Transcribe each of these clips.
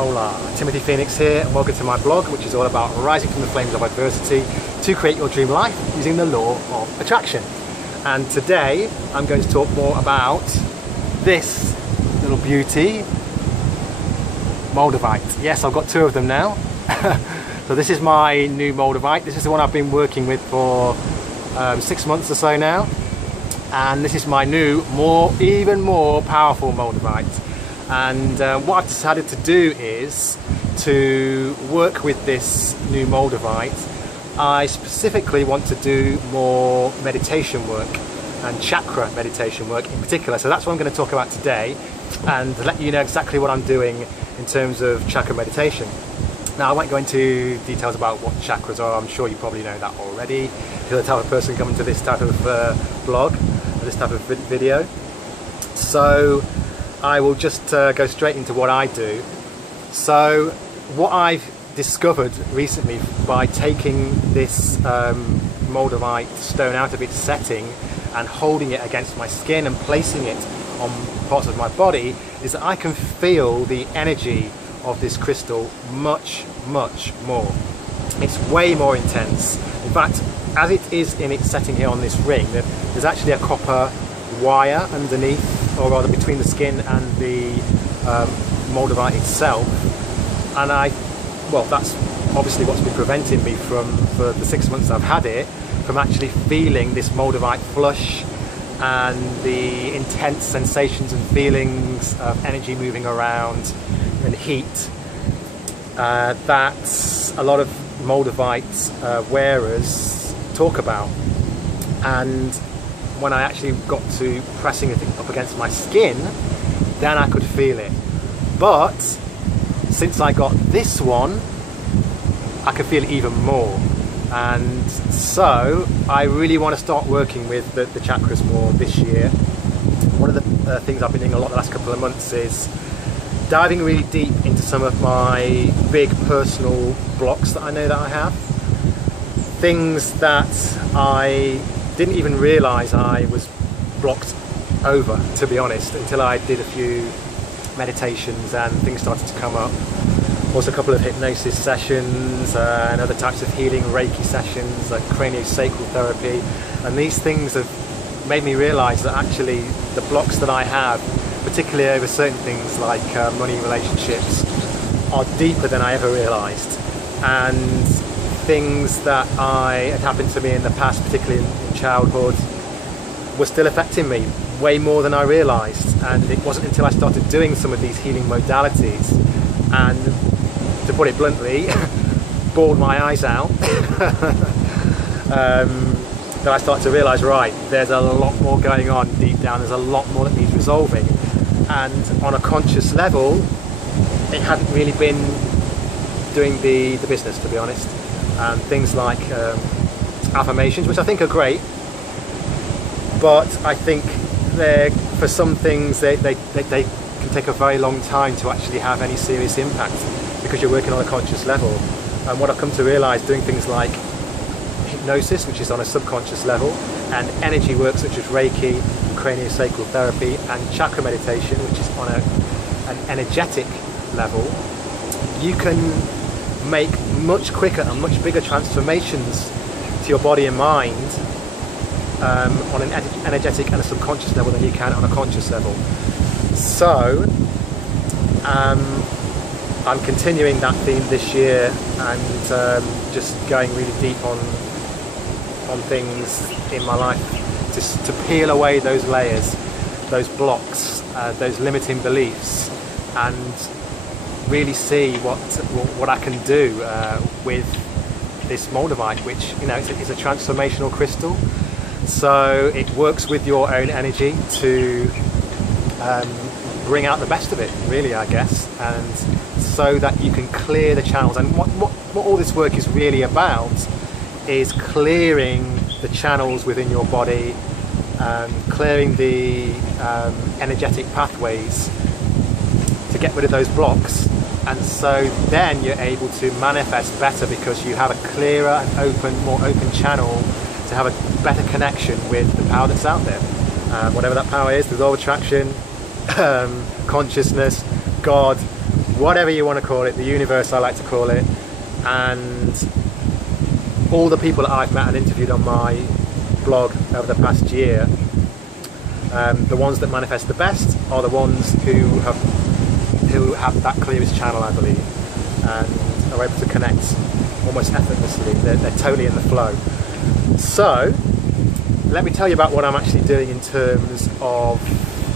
Hola, Timothy Phoenix here, and welcome to my blog, which is all about rising from the flames of adversity to create your dream life using the law of attraction. And today I'm going to talk more about this little beauty, Moldavite. Yes, I've got two of them now. So this is my new Moldavite. This is the one I've been working with for 6 months or so now. And this is my new, even more powerful Moldavite. And what I've decided to do is to work with this new Moldavite. I specifically want to do more meditation work and chakra meditation work in particular. So that's what I'm going to talk about today and let you know exactly what I'm doing in terms of chakra meditation. Now I won't go into details about what chakras are. I'm sure you probably know that already. If you're the type of person coming to this type of blog or this type of video. So I will just go straight into what I do. So what I've discovered recently by taking this Moldavite stone out of its setting and holding it against my skin and placing it on parts of my body is that I can feel the energy of this crystal much more. It's way more intense. In fact, as it is in its setting here on this ring, there's actually a copper wire underneath, or rather between the skin and the Moldavite itself, and well, that's obviously what's been preventing me for the 6 months I've had it from actually feeling this Moldavite flush and the intense sensations and feelings of energy moving around and heat that a lot of Moldavite wearers talk about. And when I actually got to pressing it up against my skin, then I could feel it. But since I got this one, I can feel it even more. And so I really want to start working with the chakras more this year. One of the things I've been doing a lot the last couple of months is diving really deep into some of my big personal blocks that I know that I have. Things that I didn't even realise I was blocked over, to be honest, until I did a few meditations and things started to come up. Also a couple of hypnosis sessions and other types of healing Reiki sessions like craniosacral therapy, and these things have made me realise that actually the blocks that I have, particularly over certain things like money relationships, are deeper than I ever realised. And things that had happened to me in the past, particularly in childhood, were still affecting me way more than I realised. And it wasn't until I started doing some of these healing modalities and, to put it bluntly, bawled my eyes out that I started to realise, right, there's a lot more going on deep down, there's a lot more that needs resolving. And on a conscious level, it hadn't really been doing the business, to be honest. Things like affirmations, which I think are great, but I think for some things they can take a very long time to actually have any serious impact because you're working on a conscious level. And what I've come to realise doing things like hypnosis, which is on a subconscious level, and energy work such as Reiki and craniosacral therapy, and chakra meditation, which is on an energetic level, you can make much quicker and much bigger transformations to your body and mind on an energetic and a subconscious level than you can on a conscious level. So I'm continuing that theme this year and just going really deep on things in my life to peel away those layers, those blocks, those limiting beliefs, and really see what I can do with this Moldavite, which, you know, is a transformational crystal. So it works with your own energy to bring out the best of it, really, I guess, and so that you can clear the channels. And what all this work is really about is clearing the channels within your body, clearing the energetic pathways to get rid of those blocks. And so then you're able to manifest better because you have a clearer and more open channel to have a better connection with the power that's out there. Whatever that power is, the law of attraction, consciousness, God, whatever you want to call it, the universe I like to call it, and all the people that I've met and interviewed on my blog over the past year, the ones that manifest the best are the ones who have that clearest channel, I believe, and are able to connect almost effortlessly. They're totally in the flow. So let me tell you about what I'm actually doing in terms of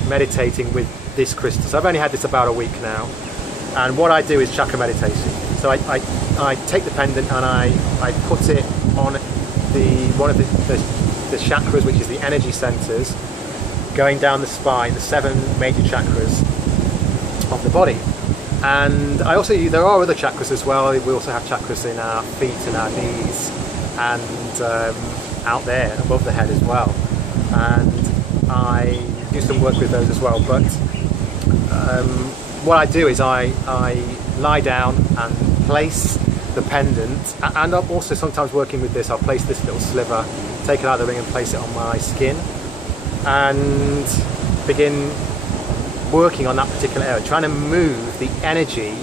meditating with this crystal. So I've only had this about a week now, and what I do is chakra meditation. So I take the pendant and I put it on one of the chakras, which is the energy centers, going down the spine, the 7 major chakras of the body. And there are other chakras as well. We also have chakras in our feet and our knees, and out there above the head as well. And I do some work with those as well. But what I do is I lie down and place the pendant, and I'm also sometimes working with this. I'll place this little sliver, take it out of the ring and place it on my skin, and begin working on that particular area, trying to move the energy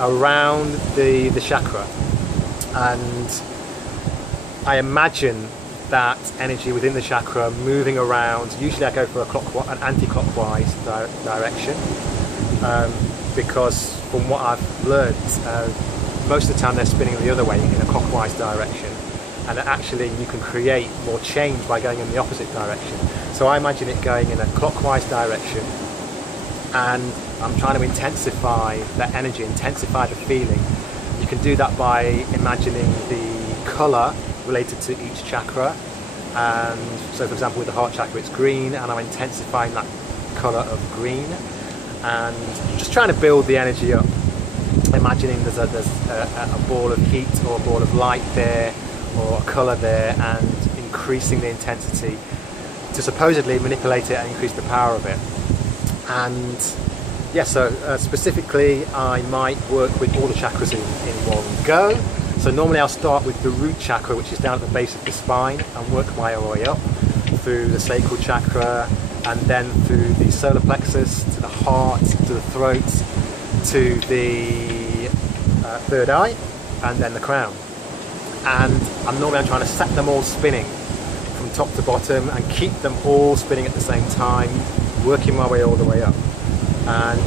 around the chakra. And I imagine that energy within the chakra moving around. Usually I go for an anti-clockwise direction, because from what I've learned, most of the time they're spinning the other way in a clockwise direction, and actually you can create more change by going in the opposite direction. So I imagine it going in a clockwise direction, and I'm trying to intensify that energy, intensify the feeling. You can do that by imagining the colour related to each chakra. And so for example, with the heart chakra it's green, and I'm intensifying that colour of green, and just trying to build the energy up, imagining there's a ball of heat or a ball of light there, or a colour there, and increasing the intensity to supposedly manipulate it and increase the power of it. And yeah, so specifically I might work with all the chakras in one go. So normally I'll start with the root chakra, which is down at the base of the spine, and work my way up through the sacral chakra, and then through the solar plexus, to the heart, to the throat, to the third eye, and then the crown. And I'm trying to set them all spinning from top to bottom and keep them all spinning at the same time, working my way all the way up. And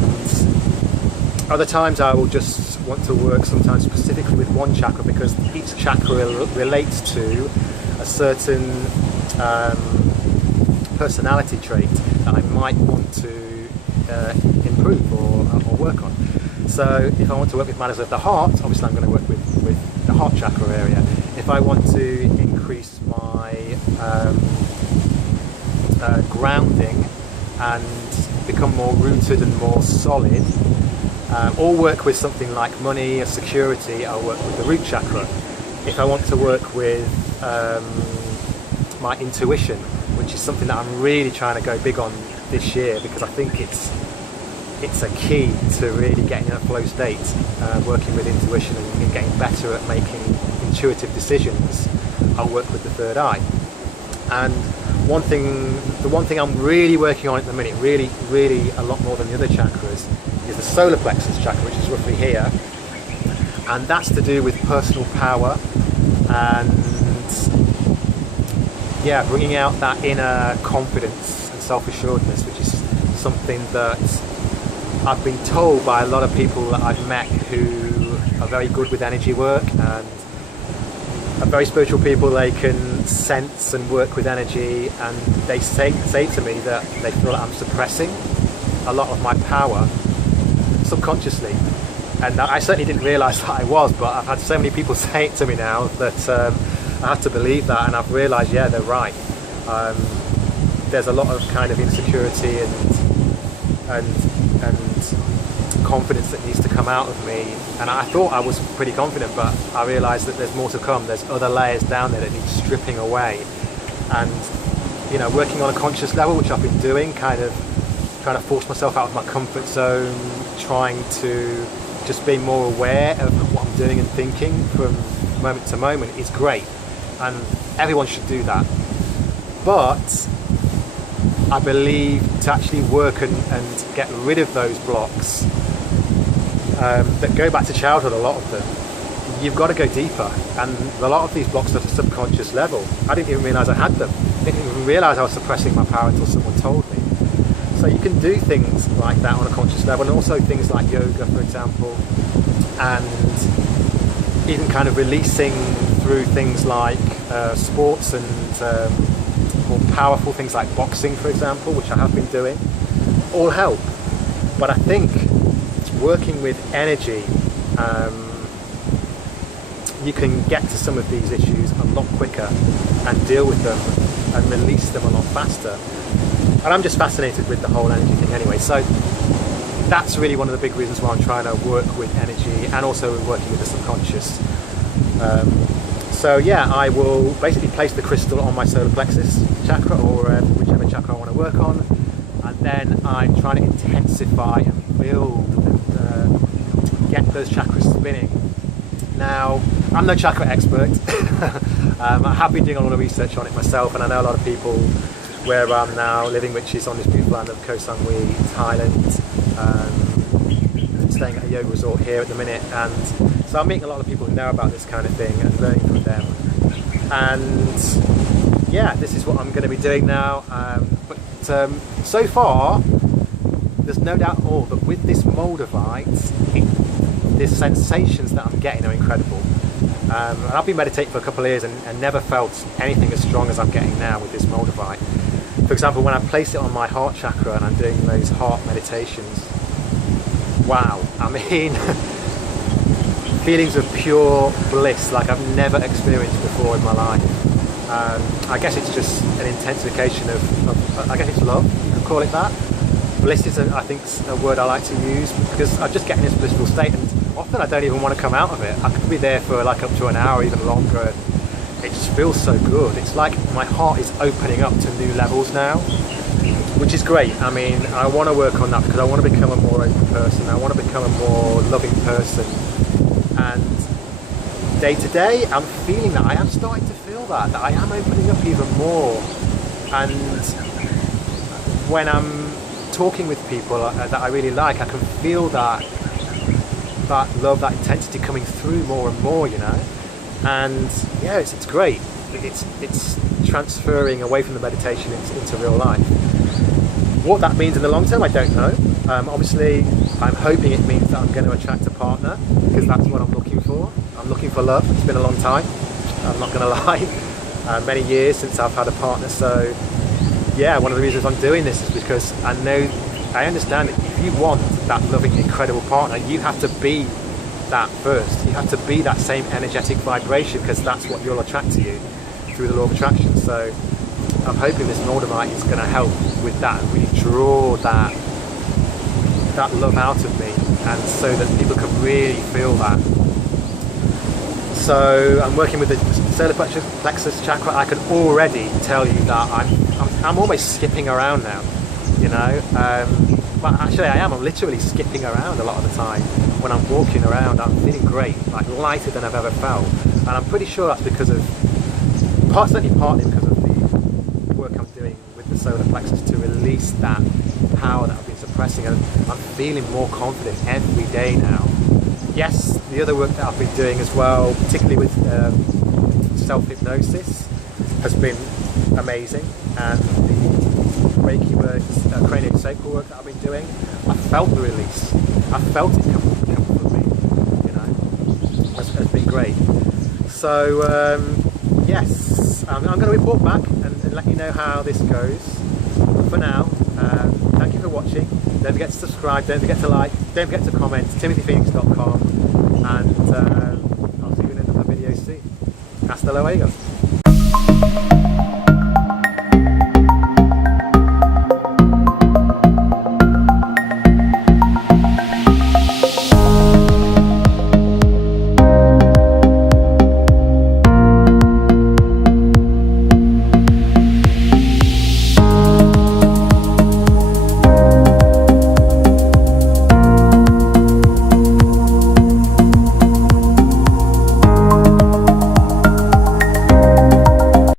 other times I will just want to work sometimes specifically with one chakra, because each chakra relates to a certain personality trait that I might want to improve or work on. So if I want to work with matters of the heart, obviously I'm going to work with the heart chakra area. If I want to increase my grounding and become more rooted and more solid, or work with something like money or security, I'll work with the root chakra. If I want to work with my intuition, which is something that I'm really trying to go big on this year, because I think it's a key to really getting in a flow state, working with intuition and getting better at making intuitive decisions, I'll work with the third eye. And the one thing I'm really working on at the minute, really a lot more than the other chakras, is the solar plexus chakra, which is roughly here, and that's to do with personal power and yeah, bringing out that inner confidence and self-assuredness, which is something that I've been told by a lot of people that I've met who are very good with energy work and are very spiritual people. They can sense and work with energy, and they say to me that they feel like I'm suppressing a lot of my power subconsciously, and I certainly didn't realise that I was, but I've had so many people say it to me now that I have to believe that, and I've realised, yeah, they're right. There's a lot of kind of insecurity and confidence that needs to come out of me, and I thought I was pretty confident, but I realised that there's more to come. There's other layers down there that need stripping away, and you know, working on a conscious level, which I've been doing, kind of trying to force myself out of my comfort zone, trying to just be more aware of what I'm doing and thinking from moment to moment is great, and everyone should do that. But I believe to actually work and get rid of those blocks, that go back to childhood, a lot of them, you've got to go deeper. And a lot of these blocks are at a subconscious level. I didn't even realise I had them. I didn't even realise I was suppressing my power until someone told me. So you can do things like that on a conscious level, and also things like yoga, for example, and even kind of releasing through things like sports and more powerful things like boxing, for example, which I have been doing, all help. But I think working with energy, you can get to some of these issues a lot quicker and deal with them and release them a lot faster. And I'm just fascinated with the whole energy thing anyway, so that's really one of the big reasons why I'm trying to work with energy and also working with the subconscious. So yeah, I will basically place the crystal on my solar plexus chakra, or whichever chakra I want to work on, and then I'm trying to intensify and build and get those chakras spinning. Now, I'm no chakra expert. I have been doing a lot of research on it myself, and I know a lot of people where I'm now living, which is on this beautiful land of Koh Samui, Thailand. Staying at a yoga resort here at the minute, and so I'm meeting a lot of people who know about this kind of thing and learning from them. And yeah, this is what I'm going to be doing now. But so far, there's no doubt at all that with this Moldavite, the sensations that I'm getting are incredible. And I've been meditating for a couple of years and never felt anything as strong as I'm getting now with this Moldavite. For example, when I place it on my heart chakra and I'm doing those heart meditations, wow, I mean, feelings of pure bliss like I've never experienced before in my life. I guess it's just an intensification of I guess it's love, you could call it that. Bliss is, I think, a word I like to use, because I just get in this blissful state, and often I don't even want to come out of it. I could be there for like up to an hour, even longer, and it just feels so good. It's like my heart is opening up to new levels now, which is great. I mean, I want to work on that because I want to become a more open person. I want to become a more loving person. And day to day, I'm feeling that. I am starting to feel that I am opening up even more. And when I'm talking with people that I really like, I can feel that love, that intensity coming through more and more, you know. And yeah, it's great. It's transferring away from the meditation into real life. What that means in the long term, I don't know. Obviously, I'm hoping it means that I'm going to attract a partner, because that's what I'm looking for. I'm looking for love. It's been a long time, I'm not going to lie. Many years since I've had a partner. So yeah, one of the reasons I'm doing this is because I understand that if you want that loving, incredible partner, you have to be that first. You have to be that same energetic vibration, because that's what you'll attract to you through the law of attraction. So I'm hoping this Moldavite is going to help with that, really draw that love out of me, and so that people can really feel that. So I'm working with the solar plexus chakra. I can already tell you that I'm almost skipping around now, you know. Well, actually I am. I'm literally skipping around a lot of the time. When I'm walking around, I'm feeling great, like lighter than I've ever felt. And I'm pretty sure that's because of, partly because of the work I'm doing with the solar plexus to release that power that I've been suppressing. And I'm feeling more confident every day now. Yes, the other work that I've been doing as well, particularly with self-hypnosis, has been amazing. And the Reiki work, craniosacral work that I've been doing, I felt the release. I felt it come from me, you know. It's been great. So yes, I'm going to report back and let you know how this goes. But for now, thank you for watching. Don't forget to subscribe, don't forget to like, don't forget to comment, timothyphoenix.com, and I'll see you in another video soon. Hasta luego.